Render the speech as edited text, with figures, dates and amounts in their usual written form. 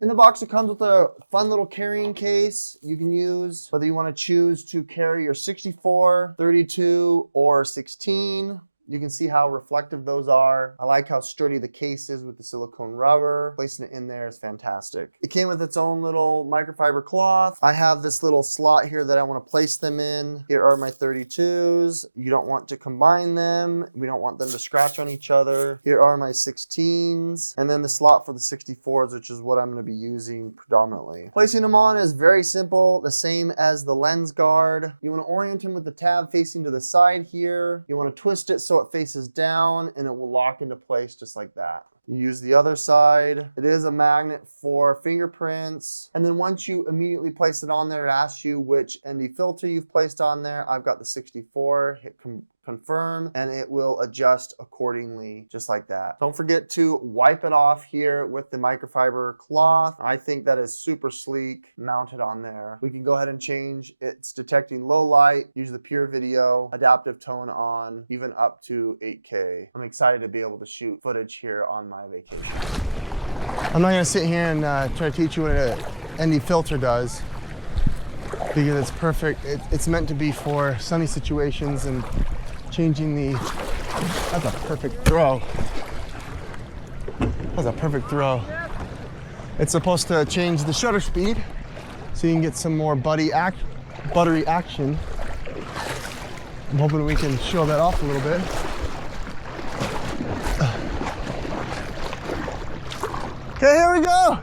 In the box, it comes with a fun little carrying case you can use, whether you want to choose to carry your 64, 32, or 16. You can see how reflective those are. I like how sturdy the case is with the silicone rubber. Placing it in there is fantastic. It came with its own little microfiber cloth. I have this little slot here that I want to place them in. Here are my 32s. You don't want to combine them. We don't want them to scratch on each other. Here are my 16s. And then the slot for the 64s, which is what I'm going to be using predominantly. Placing them on is very simple, the same as the lens guard. You want to orient them with the tab facing to the side here. You want to twist it so it faces down and it will lock into place just like that. You use the other side. It is a magnet for fingerprints. And then once you immediately place it on there, it asks you which ND filter you've placed on there. I've got the 64, hit confirm, and it will adjust accordingly, just like that. Don't forget to wipe it off here with the microfiber cloth. I think that is super sleek, mounted on there. We can go ahead and change it's detecting low light, use the pure video, adaptive tone on, even up to 8K. I'm excited to be able to shoot footage here on my vacation. I'm not gonna sit here and try to teach you what an ND filter does, because it's perfect. It's meant to be for sunny situations and changing the, that's a perfect throw. That's a perfect throw. It's supposed to change the shutter speed so you can get some more buttery action. I'm hoping we can show that off a little bit. Okay, here we go.